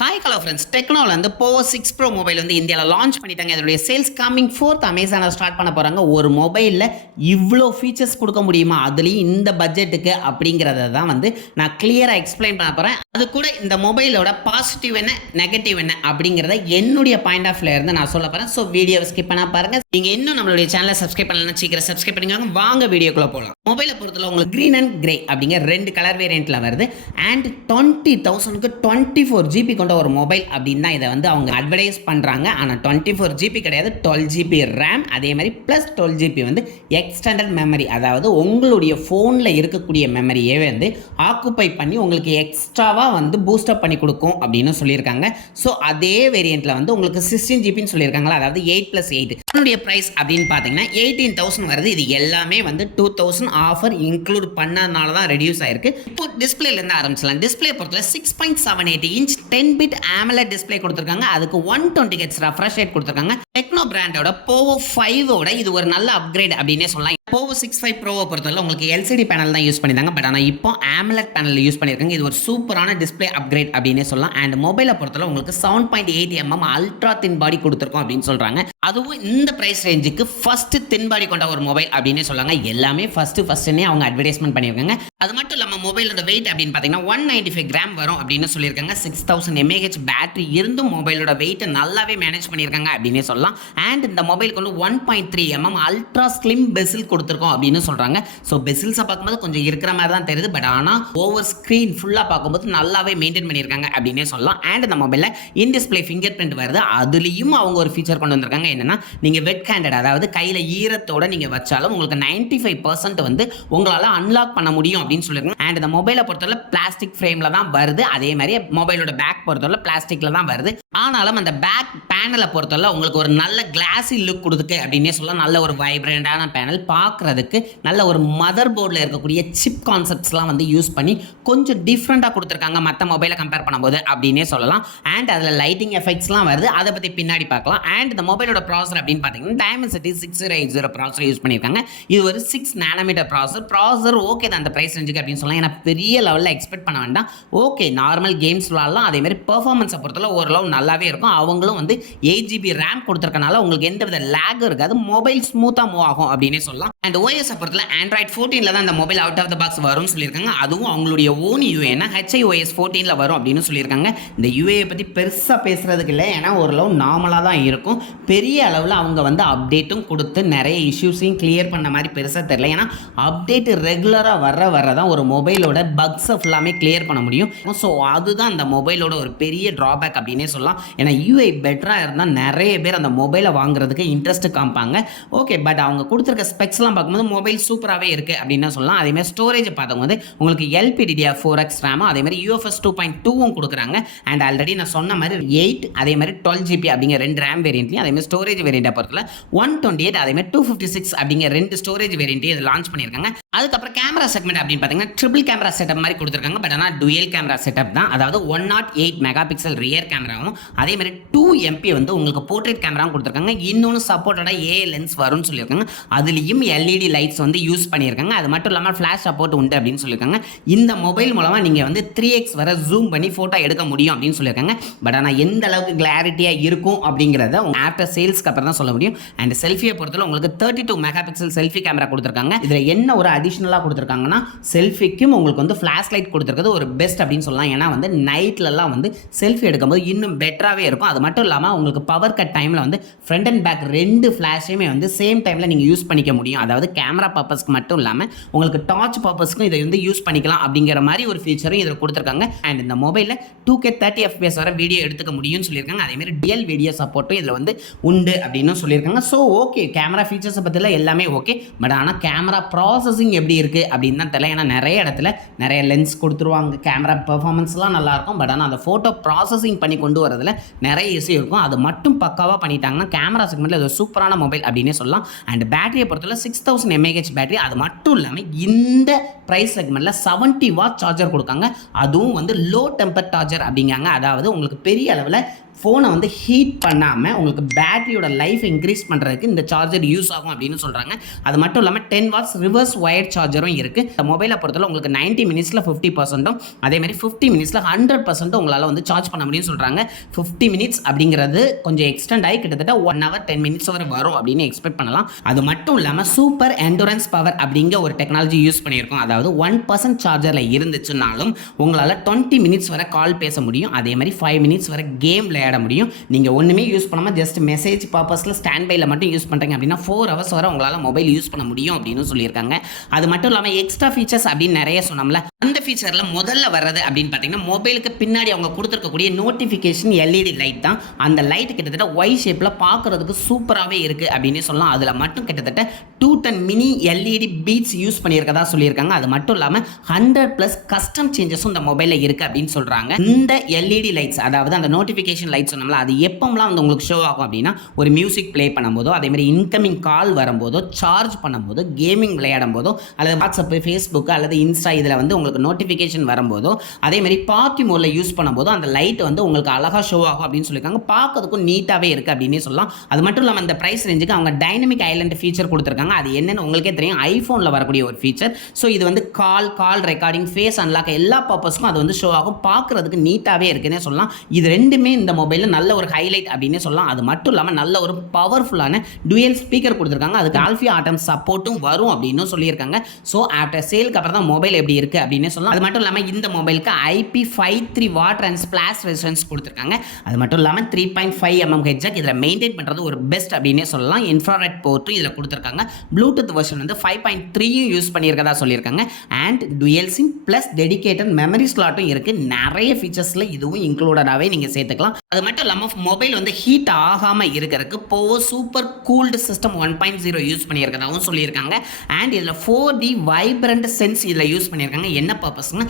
Hi hello friends டெக்னோவில் வந்து போவோ six bro mobile வந்து இந்தியாவில் லான்ச் பண்ணிட்டாங்க. இதனுடைய சேல்ஸ் கம்மிங் ஃபோர்த் அமேசானில் ஸ்டார்ட் பண்ண போகிறாங்க ஒரு மொபைலில் இவ்வளோ ஃபீச்சர்ஸ் கொடுக்க முடியுமா? அதுலேயும் இந்த பட்ஜெட்டுக்கு அப்படிங்கிறத தான் வந்து நான் கிளியராக எக்ஸ்பிளைன் பண்ண போகிறேன் அது கூட இந்த மொபைலோட பாசிட்டிவ் என்ன நெகட்டிவ் என்ன அப்படிங்கிறத என்னுடைய பாயிண்ட் ஆஃப் இருந்து நான் சொல்ல போகிறேன் ஸோ வீடியோவை ஸ்கிப் பண்ணால் பாருங்கள் நீங்கள் இன்னும் நம்மளுடைய சேனலை சப்ஸ்கிரைப் பண்ணலன்னா சீக்கிரம் சப்ஸ்கிரைப் பண்ணிக்கோங்க. வாங்க வீடியோக்குள்ளே போகலாம் மொபைலை பொறுத்தவரை உங்களுக்கு க்ரீன் அண்ட் கிரே அப்படிங்கிற ரெண்டு கலர் வேரியண்ட்டில் வருது. அண்ட் டுவெண்ட்டி தௌசண்ட்க்கு டுவெண்ட்டி ஃபோர் ஜிபி ஒரு மொபைல் அப்படின்னு தான் இதை வந்து அவங்க அட்வர்டைஸ் பண்ணுறாங்க ஆனால் டுவெண்ட்டி ஃபோர் ஜிபி கிடையாது டுவெல் ஜிபி ரேம் அதே மாதிரி ப்ளஸ் டுவெல் ஜிபி வந்து எக்ஸ்டெண்டட் மெமரி அதாவது உங்களுடைய ஃபோனில் இருக்கக்கூடிய மெமரியே வந்து ஆக்குப்பை பண்ணி உங்களுக்கு எக்ஸ்ட்ராவாக வந்து பூஸ்டப் பண்ணி கொடுக்கும் அப்படின்னு சொல்லியிருக்காங்க. ஸோ அதே வேரியண்ட்டில் வந்து உங்களுக்கு சிக்ஸ்டீன் ஜிபின்னு சொல்லியிருக்காங்களா? அதாவது எயிட் ப்ளஸ் எயிட் அதனுடைய ப்ரைஸ் அப்படின்னு பார்த்தீங்கன்னா எயிட்டீன் தௌசண்ட் வருது. இது எல்லாமே வந்து டூ தௌசண்ட் ஆஃபர் இன்க்ளூட் பண்ணதுனால தான் ரெடியூஸ் ஆயிருக்கு. இப்போ டிஸ்பிளேலேருந்து ஆரம்பிச்சலாம் டிஸ்பிளே பொறுத்தவரை six point seven eight inch ten bit AMOLED display கொடுத்துருக்காங்க. அதுக்கு one twenty H refresh rate கொடுத்துருக்காங்க. டெக்னோ பிராண்டோட போவோ ஃபைவோட இது ஒரு நல்ல அப்கிரேட் அப்படின்னே சொல்லலாம். போவோ சிக்ஸ் ஃபைவ் ப்ரோவை பொறுத்தவரை உங்களுக்கு எல்சிடி பேனல் தான் யூஸ் பண்ணியிருந்தாங்க. பட் ஆனால் இப்போ ஆம்லெட் பேனல் யூஸ் பண்ணியிருக்காங்க. இது ஒரு சூப்பரான டிஸ்பிளே அப்கிரேட் அப்படின்னே சொல்லலாம். அண்ட் மொபைலை பொறுத்தவரை உங்களுக்கு seven point eight mm ultra thin body கொடுத்துருக்கோம் அப்படின்னு சொல்கிறாங்க அதுவும் இந்த ப்ரைஸ் ரேஞ்சுக்கு ஃபர்ஸ்ட் தென்பாடி கொண்ட ஒரு மொபைல் அப்படின்னே சொல்லாங்க. எல்லாமே ஃபர்ஸ்ட் ஃபர்ஸ்ட்னே அவங்க அட்வர்டைஸ்மெண்ட் பண்ணியிருக்காங்க. அது மட்டும் இல்லாமல் மொபைலோட வெயிட் அப்படின்னு பார்த்தீங்கன்னா ஒன் நைன்டி ஃபைவ் கிராம் வரும் அப்படின்னு சொல்லியிருக்காங்க. சிக்ஸ் தௌசண்ட் எம்ஏஹெச் பேட்டரி இருந்தும் மொபைலோட வெயிட்டை நல்லாவே மேனேஜ் பண்ணியிருக்காங்க அப்படின்னே சொல்லலாம். அண்ட் இந்த மொபைலுக்கு வந்து one point three mm ultra slim bezel கொடுத்துருக்கோம் அப்படின்னு சொல்கிறாங்க ஸோ பெசில்ஸை பார்க்கும்போது கொஞ்சம் இருக்கிற மாதிரி தான் தெரியுது. பட் ஆனால் ஓவர் ஸ்க்ரீன் ஃபுல்லாக பார்க்கும்போது நல்லாவே மெயின்டைன் பண்ணியிருக்காங்க அப்படின்னே சொல்லலாம். அண்ட் இந்த மொபைலில் இன் டிஸ்பிளே ஃபிங்கர் பிரிண்ட் வருது. அதுலேயும் அவங்க ஒரு ஃபீச்சர் கொண்டு வந்திருக்காங்க. என்னன்னா நீங்கள் வெட் ஹேண்டட் அதாவது கையில் ஈரத்தோட நீங்கள் வச்சாலும் உங்களுக்கு நைன்டி ஃபைவ் பர்சன்ட் வந்து உங்களால் அன்லாக் பண்ண முடியும் அப்படின்னு சொல்லியிருக்காங்க அண்ட் இந்த மொபைலை பொறுத்தவரை பிளாஸ்டிக் ஃப்ரேமில் தான் வருது. அதே மாதிரி மொபைலோட பேக் பொறுத்தவரை பிளாஸ்டிக்கில் தான் வருது. ஆனாலும் அந்த பேக் பேனலை பொறுத்தவரை உங்களுக்கு ஒரு நல்ல கிளாஸி லுக் கொடுக்கு அப்படின்னே சொல்லலாம். நல்ல ஒரு வைப்ரண்டான பேனல் பார்க்குறதுக்கு நல்ல ஒரு மதர் போர்டில் இருக்கக்கூடிய சிப் கான்செப்ட்ஸ்லாம் வந்து யூஸ் பண்ணி கொஞ்சம் டிஃப்ரெண்ட்டாக கொடுத்துருக்காங்க மற்ற மொபைலை கம்பேர் பண்ணும்போது அப்படின்னே சொல்லலாம். அண்ட் அதில் லைட்டிங் எஃபெக்ட்ஸ்லாம் வருது. அதை பற்றி பின்னாடி பார்க்கலாம். அண்ட் இந்த மொபைலோட ப்ராசர் அப்படின்னு பார்த்தீங்கன்னா Dimensity six zero eight zero processor use பண்ணியிருக்காங்க. இது ஒரு சிக்ஸ் நானோமீட்டர் ப்ராசர் ப்ராசர் ஓகே தான் அந்த ப்ரைஸ் ரேஞ்சுக்கு அப்படின்னு சொல்லலாம். ஏன்னா பெரிய லெவலில் எக்ஸ்பெக்ட் பண்ண வேண்டாம். ஓகே நார்மல் கேம்ஸ் விளாட்லாம். அதேமாதிரி பெர்ஃபார்மன்ஸை பொறுத்தவரை ஓரளவு நல்லாவே இருக்கும். அவங்களும் வந்து எயிட் ஜிபி ரேம் கொடுத்துருக்கனால உங்களுக்கு எந்த வித லேக் இருக்காது. மொபைல் ஸ்மூத்தாக மூவ் ஆகும் அப்படின்னே சொல்லலாம். அண்ட் ஓஎஸ் பொறுத்தல ஆண்ட்ராய்ட் ஃபோர்டீனில் தான் அந்த mobile out of the box வரும்னு சொல்லியிருக்காங்க. அதுவும் அவங்களுடைய ஓன் யூஏனா ஹெச்ஐ ஓஎஸ் ஃபோர்டீனில் வரும் அப்படின்னு சொல்லியிருக்காங்க. இந்த யூஏ பற்றி பெருசாக பேசுகிறதுக்கு இல்லை. ஏன்னா ஓரளவு நார்மலாக தான் இருக்கும். பெரிய அளவில் அவங்க வந்து அப்டேட்டும் கொடுத்து நிறைய இஷ்யூஸையும் கிளியர் பண்ண மாதிரி பெருசாக தெரியல. ஏன்னா அப்டேட் ரெகுலராக வர வர தான் ஒரு மொபைலோட பக்ஸை ஃபுல்லாமே கிளியர் பண்ண முடியும். ஸோ அதுதான் அந்த மொபைலோட ஒரு பெரிய ட்ராபேக் அப்படின்னே சொல்லலாம். ஏன்னா யூஐ பெட்டராக இருந்தால் நிறைய பேர் அந்த மொபைலை வாங்குறதுக்கு இன்ட்ரெஸ்ட் காமிப்பாங்க. ஓகே பட் அவங்க கொடுத்துருக்க ஸ்பெக்ஸ்லாம் பார்க்கும்போது மொபைல் சூப்பராகவே இருக்குது அப்படின்னு சொல்லலாம். அதேமாதிரி ஸ்டோரேஜ் பார்த்தவங்க உங்களுக்கு எல்பிடிடிஆர் ஃபோர் எக்ஸ் ரேமும் அதேமாதிரி யூஎஃப்எஸ் டூ பாயிண்ட் டூவும் கொடுக்குறாங்க. அண்ட் ஆல்ரெடி நான் சொன்ன மாதிரி எயிட் அதே மாதிரி டுவெல் ஜிபி அப்படிங்கிற ரெண்டு ரேம் வேரியன்ட்லையும் அதேமாதிரி ஸ்டோரேஜ் வேரியண்ட்டை பொறுத்தல ஒன் டுவெண்ட்டி எயிட் அதேமாதிரி டூ ஃபிஃப்டி சிக்ஸ் அப்படிங்கிற ரெண்டு ஸ்டோரேஜ் வேரியண்ட்டையும் இது லான்ச் பண்ணியிருக்காங்க. அதுக்கப்புறம் கேமரா செக்மெண்ட் அப்படின்னு பார்த்தீங்கன்னா ட்ரிபிள் கேமரா செட்டப் மாதிரி கொடுத்துருக்காங்க. பட் ஆனால் டுயல் கேமரா செட்டப் தான். அதாவது one nought eight megapixel rear கேமராவும் அதே மாதிரி டூ எம்பி வந்து உங்களுக்கு போர்ட்ரேட் கேமராவும் கொடுத்துருக்காங்க. இன்னொன்று சப்போர்ட்டடாக ஏ லென்ஸ் வரும்னு சொல்லியிருக்காங்க. அதுலேயும் எல்இடி லைட்ஸ் வந்து யூஸ் பண்ணியிருக்காங்க. அது மட்டும் இல்லாமல் ஃப்ளாஷ் சப்போர்ட் உண்டு அப்படின்னு சொல்லியிருக்காங்க. இந்த மொபைல் மூலமாக நீங்கள் வந்து த்ரீ எக்ஸ் வர ஜூம் பண்ணி ஃபோட்டோ எடுக்க முடியும் அப்படின்னு சொல்லியிருக்காங்க. பட் ஆனால் எந்த அளவுக்கு கிளாரிட்டியாக இருக்கும் அப்படிங்கிறத உங்கள் ஆஃப்டர் சேல்ஸ்க்கு அப்புறம் தான் சொல்ல முடியும். அண்ட் செல்ஃபியை பொறுத்தவரை உங்களுக்கு thirty two megapixel selfie camera கொடுத்துருக்காங்க. இதில் என்ன ஒரு அடிஷ்னலாக கொடுத்துருக்காங்கன்னா செல்ஃபிக்கும் உங்களுக்கு வந்து ஃப்ளாஷ் லைட் கொடுத்துருக்கிறது ஒரு பெஸ்ட் அப்படின்னு சொல்லலாம். ஏன்னா வந்து நைட்லலாம் வந்து செல்ஃபி எடுக்கும்போது இன்னும் பெட்டராகவே இருக்கும். அது மட்டும் இல்லாமல் உங்களுக்கு பவர் கட் டைமில் வந்து ஃப்ரண்ட் அண்ட் பேக் ரெண்டு ஃப்ளாஷையுமே வந்து சேம் டைமில் நீங்கள் யூஸ் பண்ணிக்க முடியும். அதாவது கேமரா பர்பஸ்க்கு மட்டும் இல்லாமல் உங்களுக்கு டார்ச் பர்பஸ்க்கும் இதை வந்து யூஸ் பண்ணிக்கலாம் அப்படிங்கிற மாதிரி ஒரு ஃபீச்சரும் இதில் கொடுத்துருக்காங்க. அண்ட் இந்த மொபைலில் டூ கே தேர்ட்டி எஃபிஎஸ் வர வீடியோ எடுத்துக்க முடியும்னு சொல்லியிருக்காங்க. அதேமாதிரி டிஎல் வீடியோ சப்போர்ட்டும் இதில் வந்து உண்டு அப்படின்னு சொல்லியிருக்காங்க. ஸோ ஓகே கேமரா ஃபீச்சர்ஸை பற்றிலாம் எல்லாமே ஓகே பட் ஆனால் கேமரா ப்ராசஸிங் எப்படி இருக்குது அப்படின்னு தான் தெரியல. ஏன்னா நிறைய இடத்துல நிறைய லென்ஸ் கொடுத்துருவாங்க. கேமரா பெர்ஃபார்மன்ஸ்லாம் நல்லாயிருக்கும் பட் ஆனால் அந்த ஃபோட்டோ ப்ராசஸிங் பண்ணி கொண்டு வரதுல நிறைய இஷ்யூ இருக்கும். அது மட்டும் பக்காவாக பண்ணிட்டாங்கன்னா கேமரா செக்மெண்ட்டில் இது சூப்பரான மொபைல் அப்படின்னே சொல்லலாம். அண்ட் பேட்டரியை பொறுத்தவரை சிக்ஸ் தௌசண்ட் எம்ஏஹெச் பேட்டரி அது மட்டும் இல்லாமல் இந்த ப்ரைஸ் செக்மெண்ட்டில் செவன்ட்டி வாட் சார்ஜர் கொடுக்காங்க. அதுவும் வந்து லோ டெம்பர் சார்ஜர் அப்படிங்காங்க. அதாவது உங்களுக்கு பெரிய அளவில் ஃபோனை வந்து ஹீட் பண்ணாமல் உங்களுக்கு பேட்டரியோட லைஃப் இன்க்ரீஸ் பண்ணுறதுக்கு இந்த சார்ஜர் யூஸ் ஆகும் அப்படின்னு சொல்கிறாங்க அது மட்டும் இல்லாமல் டென் வாட்ஸ் ரிவர்ஸ் ஒயர் சார்ஜரும் இருக்குது இந்த மொபைலை பொறுத்தவரை உங்களுக்கு 90 மினிட்ஸில் ஃபிஃப்டி பர்சன்ட்டும் அதேமாதிரி ஃபிஃப்டி மினிட்ஸில் ஹண்ட்ரட் பர்சன்ட்டும் உங்களால் வந்து சார்ஜ் பண்ண முடியும்னு சொல்கிறாங்க ஃபிஃப்டி மினிட்ஸ் அப்படிங்கிறது கொஞ்சம் எக்ஸ்டெண்ட் ஆகி கிட்டத்தட்ட ஒன் ஹவர் டென் மினிட்ஸ் வரை வரும் அப்படின்னு எக்ஸ்பெக்ட் பண்ணலாம். அது மட்டும் இல்லாமல் சூப்பர் எண்டூரன்ஸ் பவர் அப்படிங்கிற ஒரு டெக்னாலஜி யூஸ் பண்ணியிருக்கோம். அதாவது ஒன் பர்சன்ட் சார்ஜரில் இருந்துச்சுனாலும் உங்களால் டுவெண்ட்டி மினிட்ஸ் வரை கால் பேச முடியும். அதே மாதிரி ஃபைவ் மினிட்ஸ் வரை கேம் விளையாட முடியும். நீங்கள் ஒன்றுமே யூஸ் பண்ணாமல் ஜஸ்ட் மெசேஜ் பர்பஸில் ஸ்டாண்ட் பையில் மட்டும் யூஸ் பண்ணுறீங்க அப்படின்னா ஃபோர் ஹவர்ஸ் வரை உங்களால் மொபைல் யூஸ் பண்ண முடியும் அப்படின்னு சொல்லியிருக்காங்க. அது மட்டும் இல்லாமல் எக்ஸ்ட்ரா ஃபீச்சர்ஸ் அப்படின்னு நிறைய சொன்னோம்ல அந்த ஃபீச்சரில் முதல்ல வர்றது அப்படின்னு பார்த்தீங்கன்னா மொபைலுக்கு பின்னாடி அவங்க கொடுத்துருக்கக்கூடிய நோட்டிஃபிகேஷன் எல்இடி லைட் தான். அந்த லைட் கிட்டத்தட்ட ஒய் ஷேப்பில் பார்க்குறதுக்கு சூப்பராகவே இருக்குது அப்படின்னு சொல்லலாம். அதில் மட்டும் கிட்டத்தட்ட two ten mini LED beads use பண்ணியிருக்கதா சொல்லியிருக்காங்க. அது மட்டும் இல்லாமல் ஹண்ட்ரட் ப்ளஸ் கஸ்டம் சேஞ்சஸும் இந்த மொபைலில் இருக்குது அப்படின்னு சொல்கிறாங்க இந்த எல்இடி லைட்ஸ் அதாவது அந்த நோட்டிஃபிகேஷன் லைட் சொன்னோம்ல அது எப்போம்லாம் வந்து உங்களுக்கு ஷோ ஆகும் அப்படின்னா ஒரு மியூசிக் ப்ளே பண்ணும்போதோ அதே மாதிரி இன்கமிங் கால் வரும்போதோ சார்ஜ் பண்ணும்போதோ கேமிங் விளையாடும் போதோ அல்லது வாட்ஸ்அப்பு ஃபேஸ்புக் அல்லது இன்ஸ்டா இதில் வந்து உங்களுக்கு நோட்டிஃபிகேஷன் வரும்போதோ அதே மாதிரி பார்ட்டி மோடில் யூஸ் பண்ணும்போது அந்த லைட் வந்து உங்களுக்கு அழகாக ஷோ ஆகும் அப்படின்னு சொல்லியிருக்காங்க. பார்க்கறதுக்கும் நீட்டாகவே இருக்குது அப்படின்னே சொல்லலாம். அது மட்டும் இல்லாமல் அந்த ப்ரைஸ் ரேஞ்சுக்கு அவங்க டைனமிக் ஐலண்ட் ஃபீச்சர் கொடுத்துருக்காங்க. அது என்னென்னு உங்களுக்கே தெரியும். ஐஃபோனில் வரக்கூடிய ஒரு ஃபீச்சர் ஸோ இது வந்து call call recording face unlock எல்லா பர்பஸ்க்கும் அது வந்து ஷோ ஆகும். பார்க்குறதுக்கு நீட்டாகவே இருக்குன்னே சொல்லலாம். இது ரெண்டுமே இந்த மொபைலில் நல்ல ஒரு ஹைலைட் அப்படின்னே சொல்லலாம். அது மட்டும் இல்லாமல் நல்ல ஒரு பவர்ஃபுல்லான டுயல் ஸ்பீக்கர் கொடுத்துருக்காங்க. அதுக்கு ஆல்ஃபி ஆட்டம் சப்போர்ட்டும் வரும் அப்படின்னு சொல்லியிருக்காங்க. ஸோ ஆஃப்டர் சேலுக்கு அப்புறம் தான் மொபைல் எப்படி இருக்குது அப்படின்னு சொல்லலாம். அது மட்டும் இல்லாமல் இந்த மொபைலுக்கு IP five three water and splash resistance கொடுத்துருக்காங்க. அது மட்டும் இல்லாமல் three point five MM hedgehog இதில் மெயின்டைன் பண்ணுறது ஒரு பெஸ்ட் அப்படின்னே சொல்லலாம். இன்ஃப்ராரெட் போர்ட்டும் இதில் கொடுத்துருக்காங்க. ப்ளூடூத் வெர்ஷன் வந்து ஃபைவ் பாயிண்ட் த்ரீயும் யூஸ் பண்ணியிருக்கதா சொல்லியிருக்காங்க. And dual SIM plus dedicated memory ஸ்லாட்டும் இருக்குது நிறைய ஃபீச்சர்ஸில் இதுவும் இன்க்ளூடடாகவே நீங்கள் சேர்த்துக்கலாம். அது மட்டும் இல்லாமல் மொபைல் வந்து ஹீட் ஆகாமல் இருக்கிறதுக்கு Pova super cooled system one point zero use பண்ணியிருக்கதாகவும் சொல்லியிருக்காங்க. அண்ட் இதில் ஃபோர் டி வைப்ரண்ட் சென்ஸ் இதில் யூஸ் பண்ணியிருக்காங்க. என்ன பர்பஸ்னா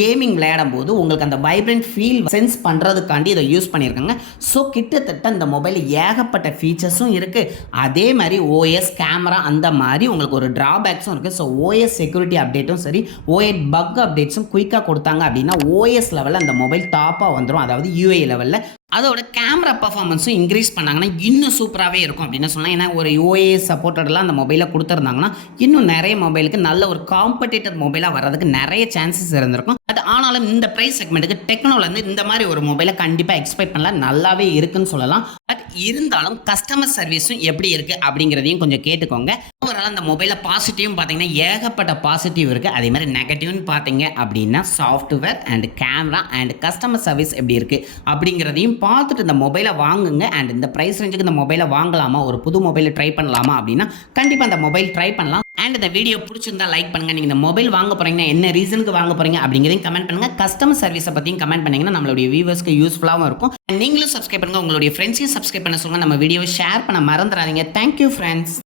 கேமிங் விளையாடும் போது உங்களுக்கு அந்த வைப்ரண்ட் ஃபீல் சென்ஸ் பண்ணுறதுக்காண்டி இதை யூஸ் பண்ணியிருக்காங்க. ஸோ கிட்டத்தட்ட இந்த மொபைல் ஏகப்பட்ட ஃபீச்சர்ஸும் இருக்குது அதே மாதிரி ஓஎஸ் கேமரா அந்த மாதிரி உங்களுக்கு ஒரு ட்ராபேக்ஸும் இருக்குது ஸோ ஓஎஸ் செக்யூரிட்டி அப்டேட்டும் சரி ஓஎட் பக் அப்டேட்ஸும் குயிக்காக கொடுத்தாங்க அப்படின்னா ஓஎஸ் லெவலில் அந்த மொபைல் டாப்பாக வந்துடும் அதாவது யூஏ லெவலில் அதோட கேமரா பர்ஃபார்மன்ஸும் இன்க்ரீஸ் பண்ணாங்கன்னா இன்னும் சூப்பராகவே இருக்கும் அப்படின்னு சொல்லலாம். ஏன்னா ஒரு ஓஏஎஸ் சப்போர்ட்டடெலாம் அந்த மொபைலை கொடுத்துருந்தாங்கன்னா இன்னும் நிறைய மொபைலுக்கு நல்ல ஒரு காம்படேட்டர் மொபைலாக வர்றதுக்கு நிறைய சான்சஸ் இருந்திருக்கும். பட் இந்த ப்ரைஸ் செக்மெண்ட்டுக்கு டெக்னாலஜி இந்த மாதிரி ஒரு மொபைலை கண்டிப்பாக எக்ஸ்பெக்ட் பண்ணலாம். நல்லாவே இருக்குன்னு சொல்லலாம். பட் இருந்தாலும் கஸ்டமர் சர்வீஸும் எப்படி இருக்குது அப்படிங்கிறதையும் கொஞ்சம் கேட்டுக்கோங்க. ஓவரால் அந்த மொபைலில் பாசிட்டிவ்னு பார்த்தீங்கன்னா ஏகப்பட்ட பாசிட்டிவ் இருக்குது அதே மாதிரி நெகட்டிவ்னு பார்த்தீங்க அப்படின்னா software and camera and customer service எப்படி இருக்குது அப்படிங்கிறதையும் பார்த்துட்டு இந்த மொபைலை வாங்குங்க. அண்ட் இந்த ப்ரைஸ் ரேஞ்சுக்கு இந்த மொபைலை வாங்கலாமா? ஒரு புது மொபைலை ட்ரை பண்ணலாமா அப்படின்னா கண்டிப்பாக அந்த மொபைல் ட்ரை பண்ணலாம். அண்ட் இந்த வீடியோ பிடிச்சிருந்தா லைக் பண்ணுங்க. நீங்கள் இந்த மொபைல் வாங்க போறீங்கன்னா என்ன ரீசனுக்கு வாங்க போறீங்க அப்படிங்கிறதையும் கமெண்ட் பண்ணுங்க. கஸ்டமர் சர்வீஸை பற்றியும் கமெண்ட் பண்ணிங்கன்னா நம்மளுடைய வியூவர்ஸ்க்கு யூஸ்ஃபுல்லாகவும் இருக்கும். நீங்களும் சப்ஸ்கிரைப் பண்ணுங்கள் உங்களுடைய ஃப்ரெண்ட்ஸையும் சப்ஸ்கிரைப் பண்ண சொல்லுங்கள் நம்ம வீடியோவை ஷேர் பண்ண மறந்துடாதீங்க. Thank you friends